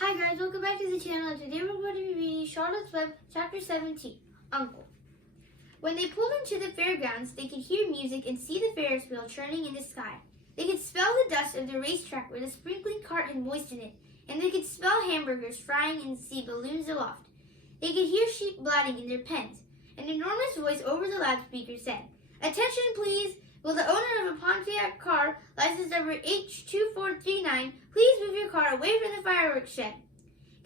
Hi guys, welcome back to the channel, and today we're going to be reading Charlotte's Web, Chapter 17, Uncle. When they pulled into the fairgrounds, they could hear music and see the Ferris wheel churning in the sky. They could smell the dust of the racetrack where the sprinkling cart had moistened it, and they could smell hamburgers frying and see balloons aloft. They could hear sheep blatting in their pens. An enormous voice over the loudspeaker said, "Attention please! Will the owner of a Pontiac car, license number H2439, please move your car away from the fireworks shed?"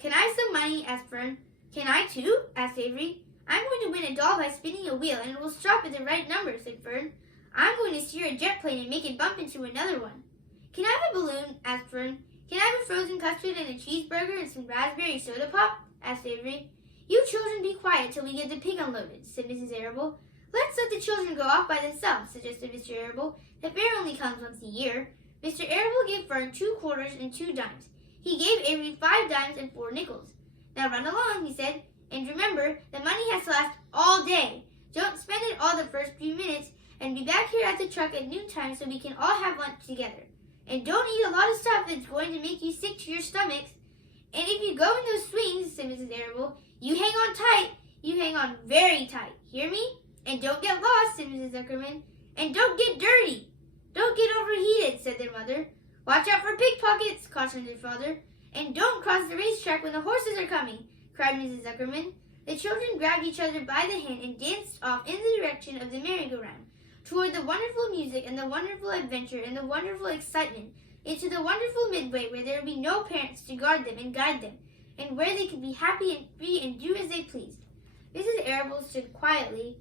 "Can I have some money?" asked Fern. "Can I too?" asked Avery. "I'm going to win a doll by spinning a wheel, and it will stop at the right number," said Fern. "I'm going to steer a jet plane and make it bump into another one." "Can I have a balloon?" asked Fern. "Can I have a frozen custard and a cheeseburger and some raspberry soda pop?" asked Avery. "You children be quiet till we get the pig unloaded," said Mrs. Arable. "Let's let the children go off by themselves," suggested Mr. Arable. "The fair only comes once a year." Mr. Arable gave Fern 2 quarters and 2 dimes. He gave Avery 5 dimes and 4 nickels. "Now run along," he said, "and remember, the money has to last all day. Don't spend it all the first few minutes, and be back here at the truck at noontime so we can all have lunch together. And don't eat a lot of stuff that's going to make you sick to your stomachs. And if you go in those swings," said Mrs. Arable, "you hang on tight. You hang on very tight. Hear me? And don't get lost," said Mrs. Zuckerman. "And don't get dirty." "Don't get overheated," said their mother. "Watch out for pickpockets," cautioned their father. "And don't cross the racetrack when the horses are coming," cried Mrs. Zuckerman. The children grabbed each other by the hand and danced off in the direction of the merry-go-round, toward the wonderful music and the wonderful adventure and the wonderful excitement, into the wonderful midway where there would be no parents to guard them and guide them, and where they could be happy and free and do as they pleased. Mrs. Arable stood quietly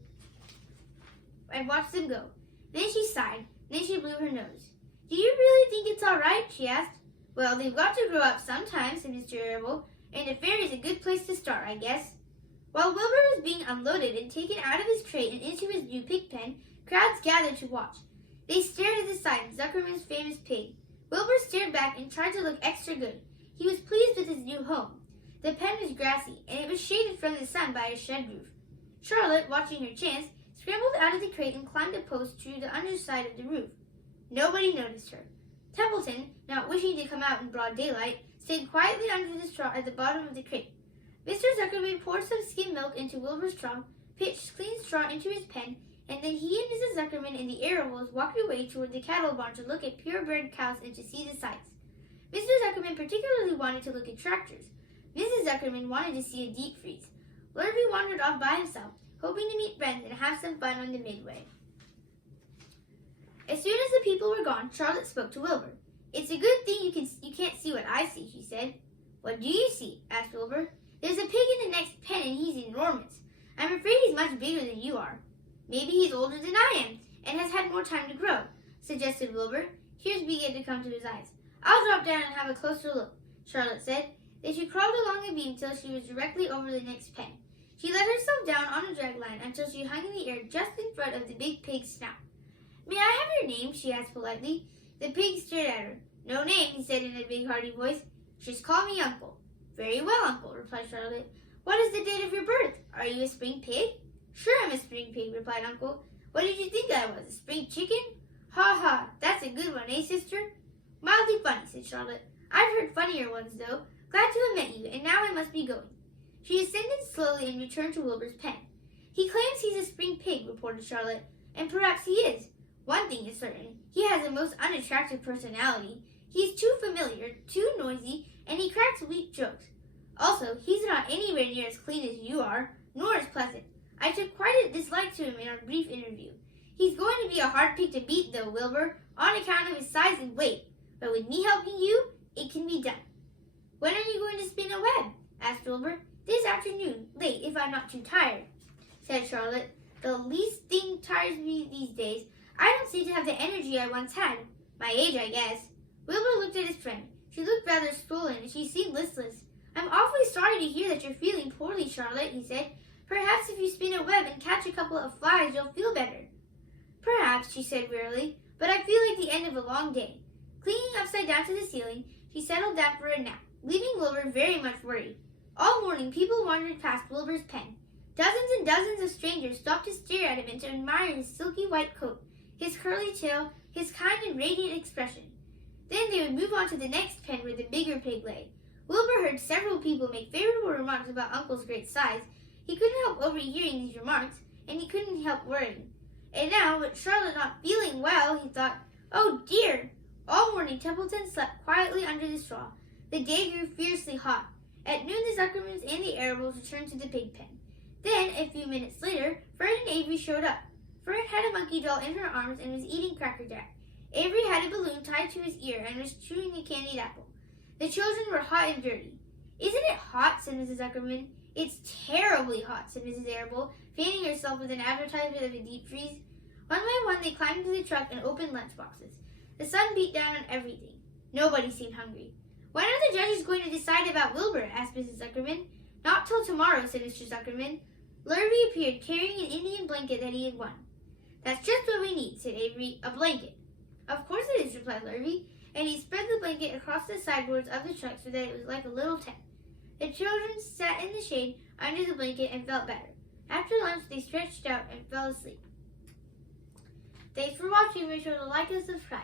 and watched them go. Then she sighed. Then she blew her nose. "Do you really think it's all right?" she asked. "Well, they've got to grow up sometime," said Mr. Arable, "and a fair is a good place to start, I guess." While Wilbur was being unloaded and taken out of his crate and into his new pig pen, crowds gathered to watch. They stared at the sign, "Zuckerman's Famous Pig." Wilbur stared back and tried to look extra good. He was pleased with his new home. The pen was grassy, and it was shaded from the sun by a shed roof. Charlotte, watching her chance, scrambled out of the crate and climbed a post to the underside of the roof. Nobody noticed her. Templeton, not wishing to come out in broad daylight, stayed quietly under the straw at the bottom of the crate. Mr. Zuckerman poured some skim milk into Wilbur's trough, pitched clean straw into his pen, and then he and Mrs. Zuckerman and the Arables walked away toward the cattle barn to look at purebred cows and to see the sights. Mr. Zuckerman particularly wanted to look at tractors. Mrs. Zuckerman wanted to see a deep freeze. Wilbur wandered off by himself, hoping to meet friends and have some fun on the midway. As soon as the people were gone, Charlotte spoke to Wilbur. "It's a good thing you can't see what I see," she said. "What do you see?" asked Wilbur. "There's a pig in the next pen, and he's enormous. I'm afraid he's much bigger than you are." "Maybe he's older than I am, and has had more time to grow," suggested Wilbur. Tears began to come to his eyes. "I'll drop down and have a closer look," Charlotte said. Then she crawled along a beam till she was directly over the next pen. She let herself down on a drag line until she hung in the air just in front of the big pig's snout. "May I have your name?" she asked politely. The pig stared at her. "No name," he said in a big hearty voice. "Just call me Uncle." "Very well, Uncle," replied Charlotte. "What is the date of your birth? Are you a spring pig?" "Sure, I'm a spring pig," replied Uncle. "What did you think I was, a spring chicken?" "Ha ha, that's a good one, eh, sister?" "Mildly funny," said Charlotte. "I've heard funnier ones, though. Glad to have met you, and now I must be going." She ascended slowly and returned to Wilbur's pen. "He claims he's a spring pig," reported Charlotte, "and perhaps he is. One thing is certain, he has a most unattractive personality. He's too familiar, too noisy, and he cracks weak jokes. Also, he's not anywhere near as clean as you are, nor as pleasant. I took quite a dislike to him in our brief interview. He's going to be a hard pig to beat, though, Wilbur, on account of his size and weight. But with me helping you, it can be done." "When are you going to spin a web?" asked Wilbur. "This afternoon, late, if I'm not too tired," said Charlotte. "The least thing tires me these days. I don't seem to have the energy I once had. My age, I guess." Wilbur looked at his friend. She looked rather swollen, and she seemed listless. "I'm awfully sorry to hear that you're feeling poorly, Charlotte," he said. "Perhaps if you spin a web and catch a couple of flies, you'll feel better." "Perhaps," she said wearily, "but I feel like the end of a long day." Clinging upside down to the ceiling, she settled down for a nap, leaving Wilbur very much worried. All morning, people wandered past Wilbur's pen. Dozens and dozens of strangers stopped to stare at him and to admire his silky white coat, his curly tail, his kind and radiant expression. Then they would move on to the next pen where the bigger pig lay. Wilbur heard heard several people make favorable remarks about Uncle's great size, he couldn't help overhearing these remarks, and he couldn't help worrying. And now, with Charlotte not feeling well, he thought, "Oh dear!" All morning, Templeton slept quietly under the straw. The day grew fiercely hot. At noon, the Zuckermans and the Arables returned to the pig pen. Then, a few minutes later, Fern and Avery showed up. Fern had a monkey doll in her arms and was eating Cracker Jack. Avery had a balloon tied to his ear and was chewing a candied apple. The children were hot and dirty. "Isn't it hot?" said Mrs. Zuckerman. "It's terribly hot," said Mrs. Arable, fanning herself with an advertisement of a deep freeze. One by one, they climbed into the truck and opened lunchboxes. The sun beat down on everything. Nobody seemed hungry. "When are the judges going to decide about Wilbur?" asked Mrs. Zuckerman. "Not till tomorrow," said Mr. Zuckerman. Lurvy appeared, carrying an Indian blanket that he had won. "That's just what we need," said Avery. "A blanket." "Of course it is," replied Lurvy, and he spread the blanket across the sideboards of the truck so that it was like a little tent. The children sat in the shade under the blanket and felt better. After lunch, they stretched out and fell asleep. Thanks for watching. Make sure to like and subscribe.